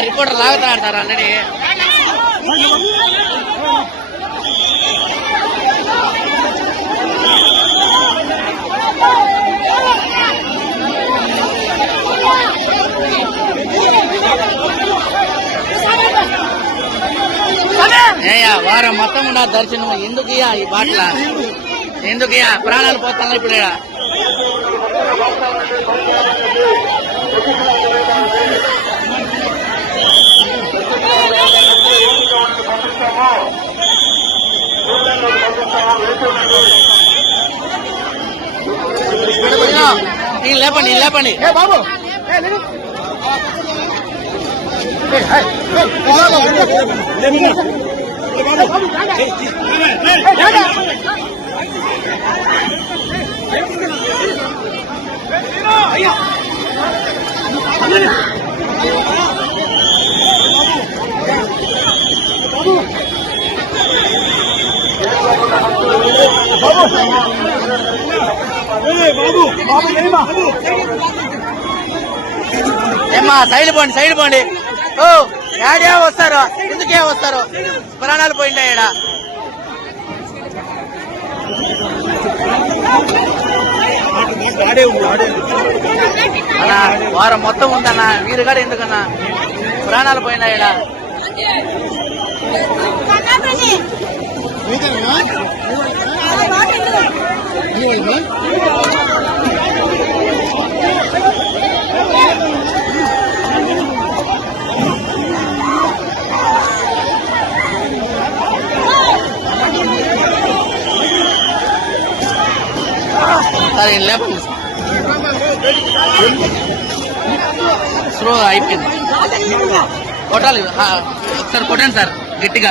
Reporter లాగుతున్నాడు sir already. ఏయ్యా వారం మొత్తం ఉన్న దర్శనం ఎందుకు ఈ బాట్ల? ఎందుకు ప్రాణాలు పోతాను ఇప్పుడు లేపండి లేపండి బాబు బాబు ఏమ్మా సైడ్ పోండి సైడ్ పోండి. ఓ యాడే వస్తారు ఎందుకే వస్తారు? ప్రాణాలు పోయిండా అన్నా వారం మొత్తం ఉందన్నా మీరు కూడా ఎందుకన్నా? ప్రాణాలు పోయినా ఈడ. సరే లేపండి స్లో అయిపోయింది. కొట్టాలి. సార్ ఒకసారి కొట్టండి సార్ గట్టిగా.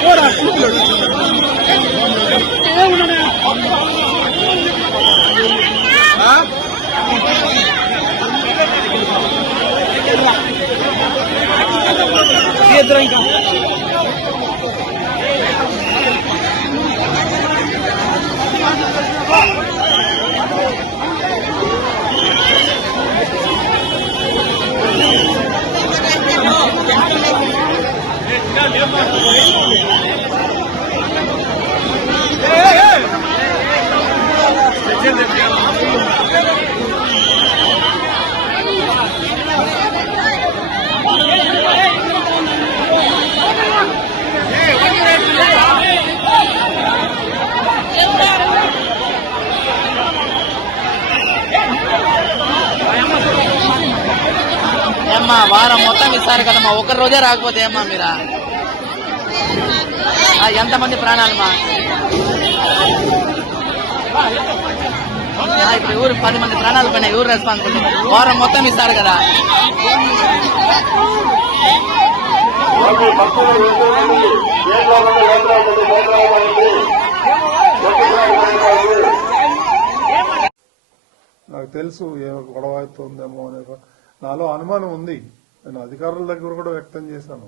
పోరా ఇద్దరు ఇంకా వారం మొత్తం ఇస్తారు కదమ్మా. ఒక్క రోజే రాకపోతే ఏమ్మా మీరా? ఎంతమంది ప్రాణాలమ్మా మా? ఇప్పుడు ఊరు పది మంది ప్రాణాలు పైన ఊరు రెస్పాన్సిబిలిటీ వారం మొత్తం ఇస్తారు కదా. నాకు తెలుసు ఏ గొడవ అవుతుందేమో అనే నాలో అనుమానం ఉంది. నేను అధికారుల దగ్గర కూడా వ్యక్తం చేశాను.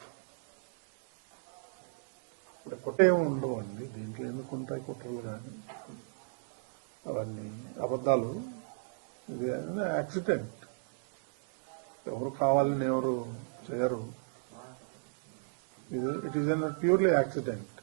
కుట్రేం ఉండవు అండి. దీంట్లో ఎందుకు ఉంటాయి కుట్రలు కానీ? అవన్నీ అబద్ధాలు. ఇది యాక్సిడెంట్. ఎవరు కావాలని ఎవరు చేయరు. ఇది it is an purely accident